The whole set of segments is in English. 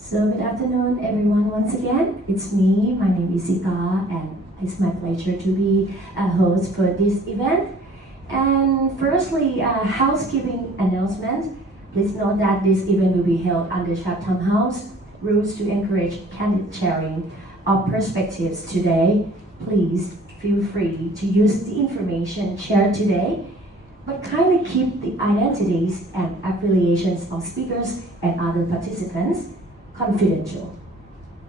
So good afternoon everyone once again. It's me, my name is Sika, and it's my pleasure to be a host for this event. And firstly, a housekeeping announcement. Please note that this event will be held under Chatham House rules to encourage candid sharing of perspectives today. Please feel free to use the information shared today, but kindly keep the identities and affiliations of speakers and other participants confidential.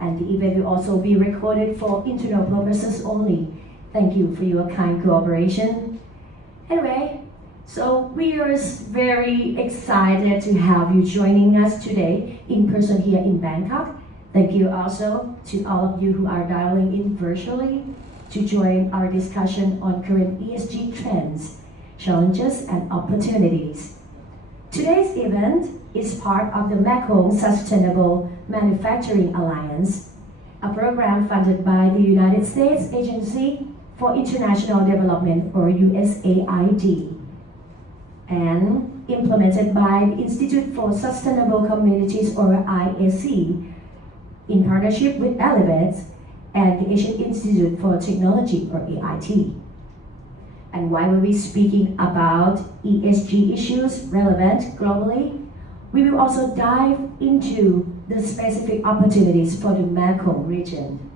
And the event will also be recorded for internal purposes only. Thank you for your kind cooperation. Anyway, so we are very excited to have you joining us today in person here in Bangkok. Thank you also to all of you who are dialing in virtually to join our discussion on current ESG trends, challenges, and opportunities. Today's event is part of the Mekong Sustainable Manufacturing Alliance, a program funded by the United States Agency for International Development, or USAID, and implemented by the Institute for Sustainable Communities, or ISC, in partnership with Elevate and the Asian Institute for Technology, or AIT. And while we'll be speaking about ESG issues relevant globally, we will also dive into the specific opportunities for the Mekong region.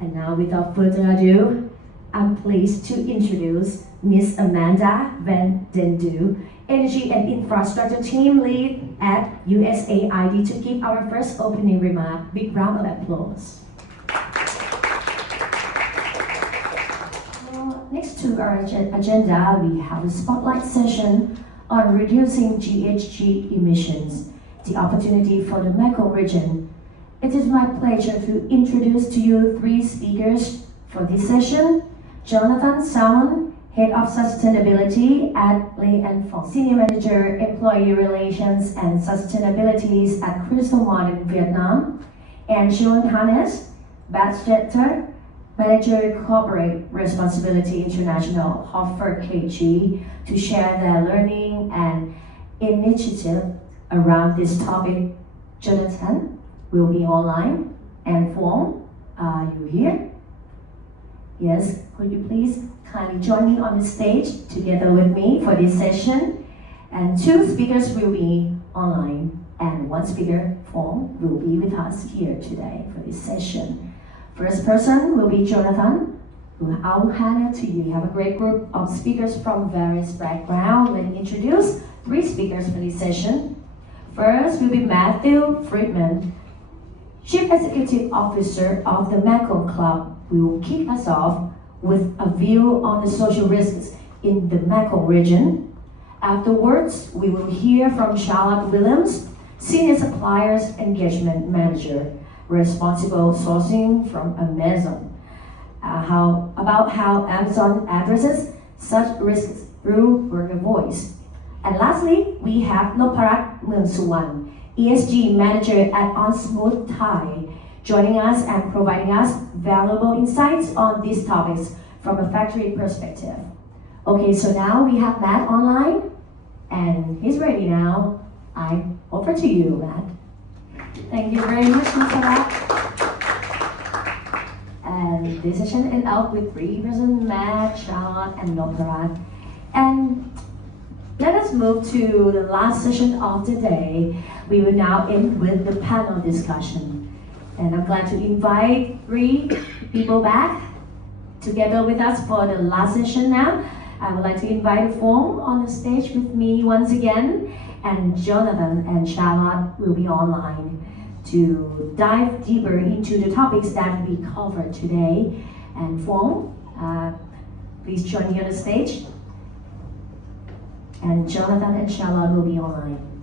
And now, without further ado, I'm pleased to introduce Ms. Amanda Van Den Du, Energy and Infrastructure Team Lead at USAID, to give our first opening remark. Big round of applause. Next to our agenda, we have a spotlight session on reducing GHG emissions, the opportunity for the Mekong region. It is my pleasure to introduce to you three speakers for this session. Jonathan Salmon, Head of Sustainability at Lê & Phong, Senior Manager, Employee Relations and Sustainability at Crystal Modern Vietnam, and Sean Hannes, Badstetter, Manager Corporate Responsibility International, Hoffer KG, to share their learning and initiative around this topic. Jonathan will be online, and Phong, are you here? Yes, could you please kindly join me on the stage together with me for this session? And two speakers will be online, and one speaker, Phong, will be with us here today for this session. First person will be Jonathan, who I'll hand it to you. You have a great group of speakers from various backgrounds. Let me introduce three speakers for this session. First will be Matthew Friedman, Chief Executive Officer of the Mekong Club, will kick us off with a view on the social risks in the Mekong region. Afterwards, we will hear from Charlotte Williams, Senior Suppliers Engagement Manager, responsible sourcing from Amazon, about how Amazon addresses such risks through worker voice. And lastly, we have Noparat Mungsuwan, ESG Manager at On Smooth Thai, joining us and providing us valuable insights on these topics from a factory perspective. Okay, so now we have Matt online, and he's ready now. I offer to you, Matt. Thank you very much, Mr. And this session ends up with three persons, Matt, Charlotte, and Noparat. And let us move to the last session of the day. We will now end with the panel discussion. And I'm glad to invite three people back together with us for the last session now. I would like to invite Phong on the stage with me once again, and Jonathan and Charlotte will be online to dive deeper into the topics that we covered today. And Phong, please join me on the stage. And Jonathan and Charlotte will be online.